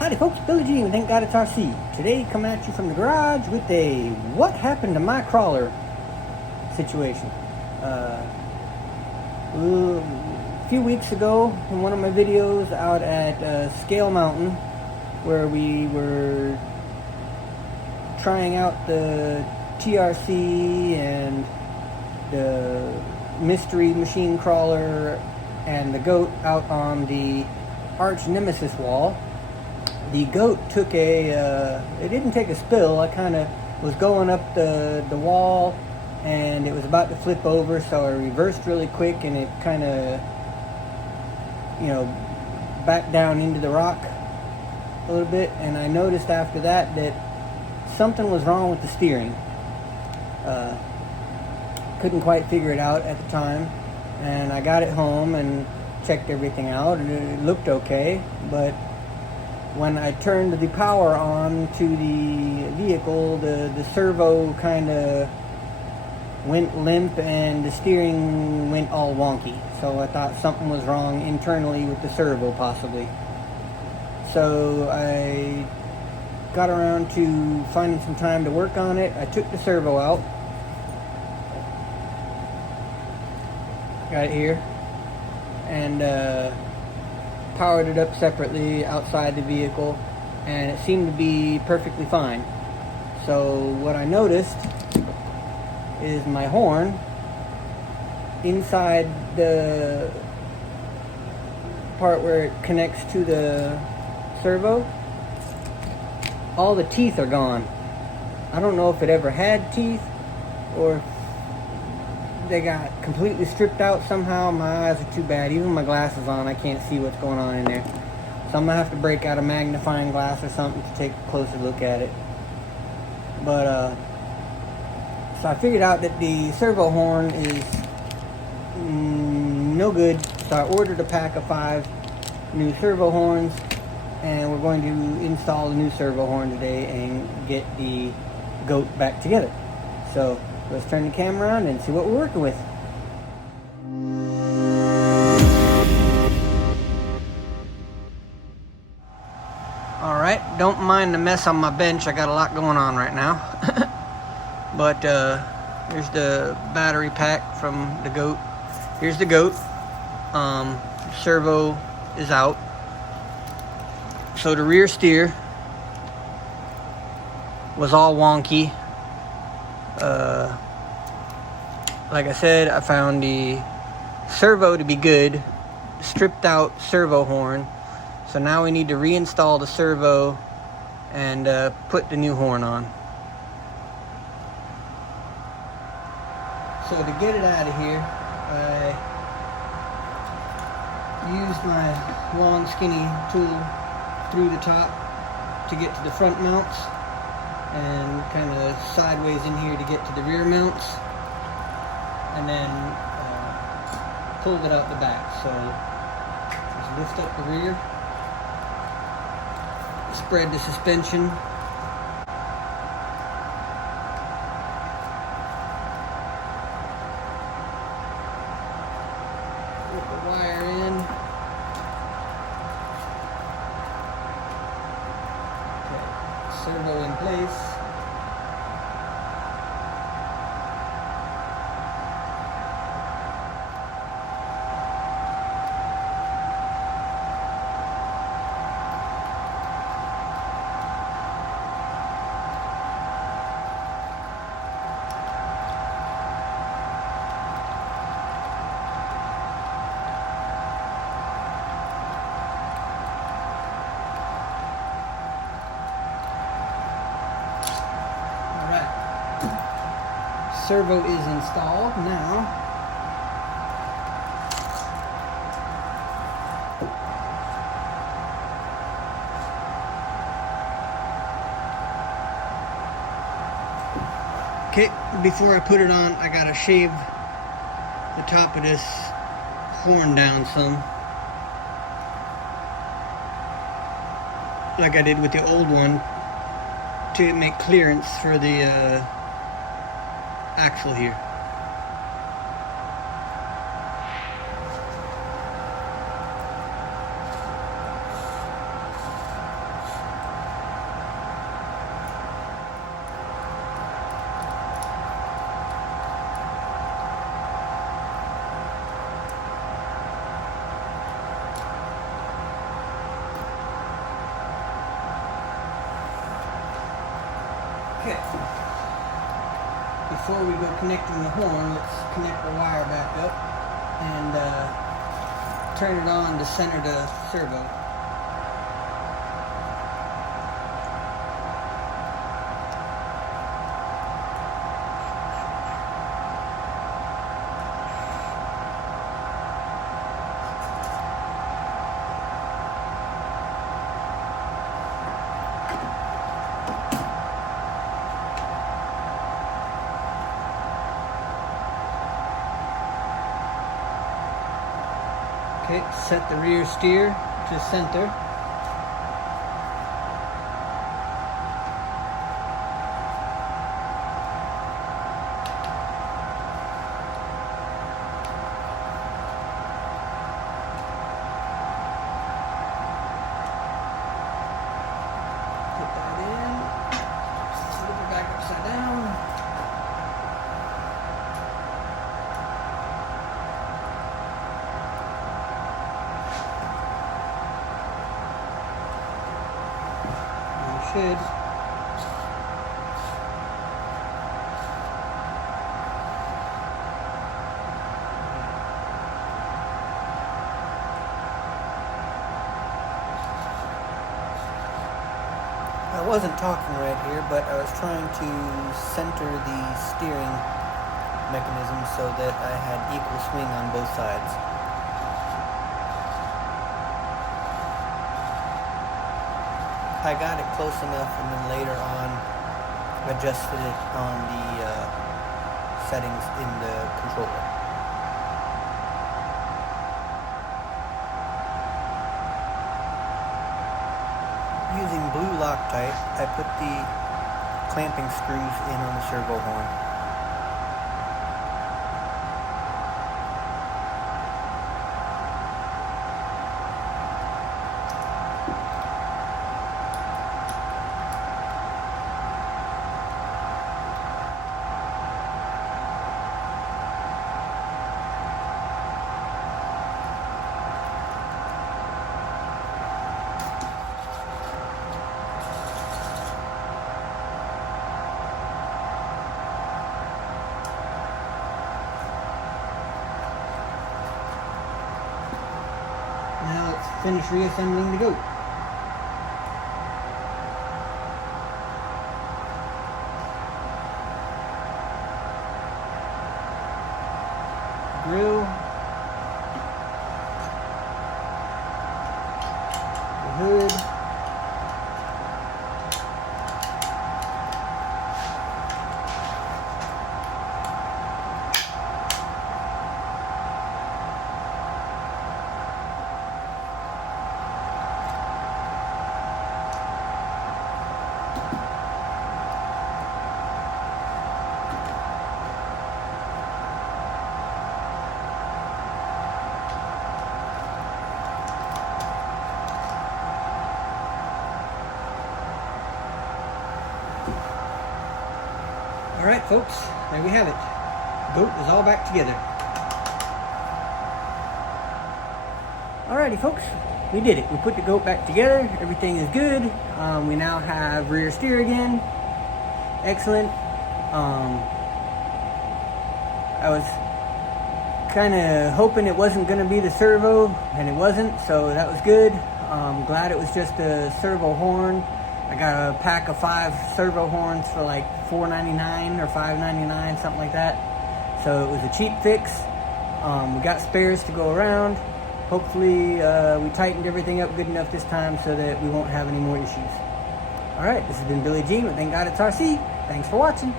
Howdy folks, Billy G, and thank God it's RC. Today coming at you from the garage with a what happened to my crawler situation. A few weeks ago in one of my videos out at Scale Mountain, where we were trying out the TRC and the mystery machine crawler and the goat out on the arch nemesis wall. The goat took it didn't take a spill. I kind of was going up the wall and it was about to flip over, so I reversed really quick and it kind of, backed down into the rock a little bit, and I noticed after that something was wrong with the steering. Couldn't quite figure it out at the time, and I got it home and checked everything out and it looked okay, but when I turned the power on to the vehicle, the servo kind of went limp and the steering went all wonky. So I thought something was wrong internally with the servo possibly. So I got around to finding some time to work on it. I took the servo out. Got it here. And powered it up separately outside the vehicle, and it seemed to be perfectly fine. So what I noticed is my horn inside the part where it connects to the servo, all the teeth are gone. I don't know if it ever had teeth or if they got completely stripped out somehow. My eyes are too bad. Even my glasses on, I can't see what's going on in there. So I'm gonna have to break out a magnifying glass or something to take a closer look at it. But so I figured out that the servo horn is no good. So I ordered a pack of 5 new servo horns, and we're going to install the new servo horn today and get the goat back together. So let's turn the camera on and see what we're working with. Alright, don't mind the mess on my bench. I got a lot going on right now. But here's the battery pack from the goat. Here's the goat. Servo is out. So the rear steer was all wonky. Like I said, I found the servo to be good, stripped out servo horn. So now we need to reinstall the servo and put the new horn on. So to get it out of here, I used my long skinny tool through the top to get to the front mounts, and kind of sideways in here to get to the rear mounts, and then pulled it out the back. So just lift up the rear, spread the suspension, put the wire in, okay, servo in place. Servo is installed now. Okay, before I put it on, I gotta shave the top of this horn down some, like I did with the old one, to make clearance for the axle here. Okay. Before we go connecting the horn, let's connect the wire back up and turn it on to center the servo. Okay, set the rear steer to center. Put that in. Flip it back upside down. Should. I wasn't talking right here, but I was trying to center the steering mechanism so that I had equal swing on both sides. I got it close enough, and then later on adjusted it on the settings in the controller. Using blue Loctite, I put the clamping screws in on the servo horn. Now let's finish reassembling the goat. Grill, the hood, Alright folks, there we have it. Goat is all back together. Alrighty folks, we did it. We put the goat back together. Everything is good. We now have rear steer again. Excellent. I was kind of hoping it wasn't going to be the servo, and it wasn't, so that was good. Glad it was just a servo horn. I got a pack of 5 servo horns for like $4.99 or $5.99, something like that. So it was a cheap fix. We got spares to go around. Hopefully we tightened everything up good enough this time so that we won't have any more issues. Alright, this has been Billy G with Thank God It's RC. Thanks for watching.